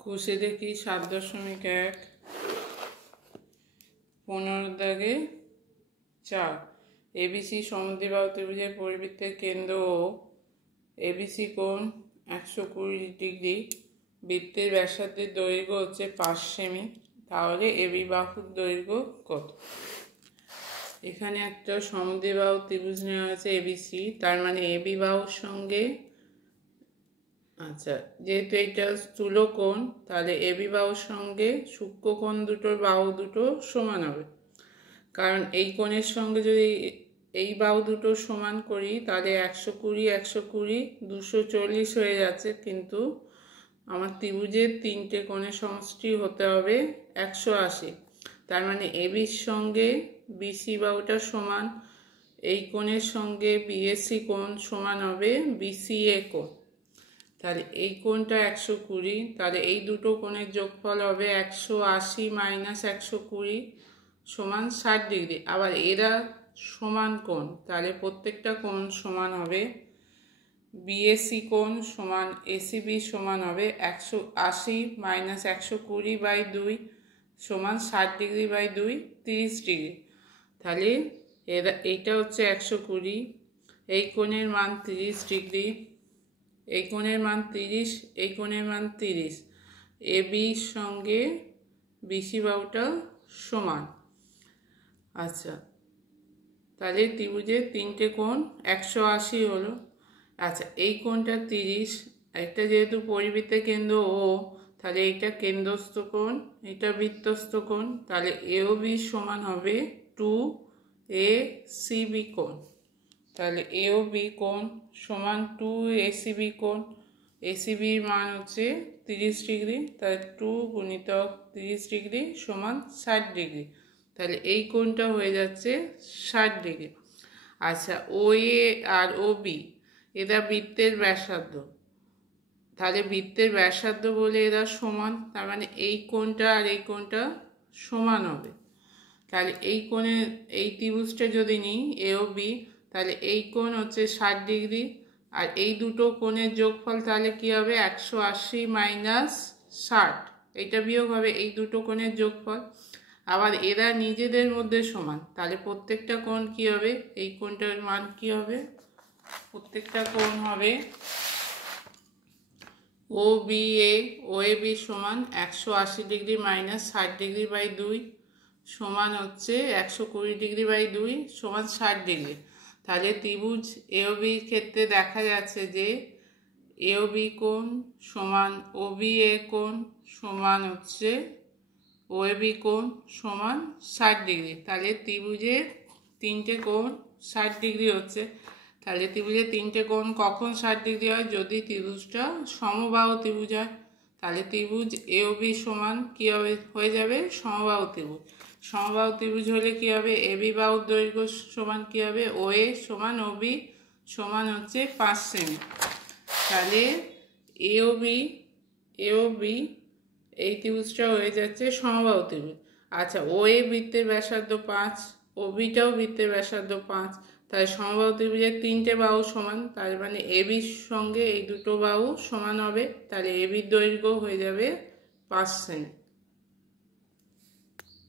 কষে দেখি 7.1 15 দাগে 4 এবিসি সমদ্বিবাহু ত্রিভুজের পরিবৃত্তের কেন্দ্র ও এবিসি কোণ 120 ডিগ্রি, বৃত্তের ব্যাসার্ধের দৈর্ঘ্য হচ্ছে 5 সেমি। তাহলে এবি বাহুর দৈর্ঘ্য কত? এখানে একটা সমদ্বিবাহু ত্রিভুজ নেওয়া হয়েছে এবিসি, তার মানে এবি বাহুর সঙ্গে যেহেতু এটা স্থূলকোণ, তাহলে এবি বাহুর সঙ্গে সূক্ষ্মকোণ দুটোর বাহু দুটো সমান হবে। কারণ এই কোণের সঙ্গে যদি এই বাহু দুটো সমান করি তাহলে 120 120 240 হয়ে যাচ্ছে, কিন্তু আমার ত্রিভুজের তিনটে কোণের সমষ্টি হতে হবে 180। তার মানে এবির সঙ্গে বিসি বাহুটা সমান, এই কোণের সঙ্গে বিএসি কোণ সমান হবে বিসিএ কোণ। তাহলে এই কোণটা 120, তাহলে এই দুটো কোণের যোগফল হবে 180 মাইনাস 120 সমান 60 ডিগ্রি। আবার এরা সমান কোণ, তাহলে প্রত্যেকটা কোণ সমান হবে। বিএসি কোণ সমান এসিবি সমান হবে 180 মাইনাস 120 বাই 2 সমান 60 ডিগ্রি বাই 2 30 ডিগ্রি। তাহলে এইটা হচ্ছে 120, এই কোণের মান 30 ডিগ্রি, এই কোণের মান 30, এই কোণের মান 30। এবির সঙ্গে বিসি বাহুটা সমান। তাহলে ত্রিভুজের তিনটে কোণ 180 হলো। এই কোণটা 30, একটা যেহেতু পরিবৃত্তের কেন্দ্র ও, তাহলে এইটা কেন্দ্রস্থ কোণ, এটা বৃত্তস্থ কোণ, তাহলে এও বি সমান হবে 2ACB কোণ। তাহলে এও বি কোণ সমান 2ACB কোণ। এসিবির মান হচ্ছে 30 ডিগ্রি, তাহলে 2 গুণিতক 30 ডিগ্রি সমান 60 ডিগ্রি। তাহলে এই কোণটা হয়ে যাচ্ছে 60 ডিগ্রি। ও এ আর ও বি এরা বৃত্তের ব্যাসার্ধ, তাহলে বৃত্তের ব্যাসার্ধ বলে এরা সমান, তার মানে এই কোণটা আর এই কোণটা সমান হবে। তাহলে এই কোণের এই ত্রিভুজটা যদি নিই এও বি, তাহলে এই কোণ হচ্ছে 60 ডিগ্রি, আর এই দুটো কোণের যোগফল তাহলে কি হবে 180 মাইনাস 60, এটা বিয়োগ হবে এই দুটো কোণের যোগফল। আবার এরা নিজেদের মধ্যে সমান, তাহলে প্রত্যেকটা কোণ কি হবে, এই কোণটার মান কি হবে, প্রত্যেকটা কোণ হবে ও B A O A B সমান 180 ডিগ্রি মাইনাস 60 ডিগ্রি বাই 2 সমান হচ্ছে 120 ডিগ্রি বাই 2 সমান 60 ডিগ্রি। তাহলে ত্রিভুজ এও বির ক্ষেত্রে দেখা যাচ্ছে যে এও বি কোণ সমান ও বি এ কোণ সমান হচ্ছে ও এ বি কোণ সমান 60 ডিগ্রি। তাহলে ত্রিভুজের তিনটে কোণ 60 ডিগ্রি হচ্ছে। তাহলে ত্রিভুজের তিনটে কোণ কখন 60 ডিগ্রি হয়, যদি ত্রিভুজটা সমবাহু ত্রিভুজ হয়। তাহলে ত্রিভুজ এও বি সমান কী হবে, হয়ে যাবে সমবাহু ত্রিভুজ। সমবাহু ত্রিভুজ হলে কী হবে, এবি বাহুর দৈর্ঘ্য সমান কী হবে, ও এ সমান ও বি সমান হচ্ছে 5 সেমি। তাহলে এও বি এই ত্রিভুজটা হয়ে যাচ্ছে সমবাহু ত্রিভুজ। ও এ বৃত্তের ব্যাসার্ধ 5, ও বিটাও বৃত্তের ব্যাসার্ধ 5, তাই সমবাহু ত্রিভুজের তিনটে বাহু সমান, তার মানে এবির সঙ্গে এই দুটো বাহু সমান হবে। তাহলে এবির দৈর্ঘ্য হয়ে যাবে 5 সেমি।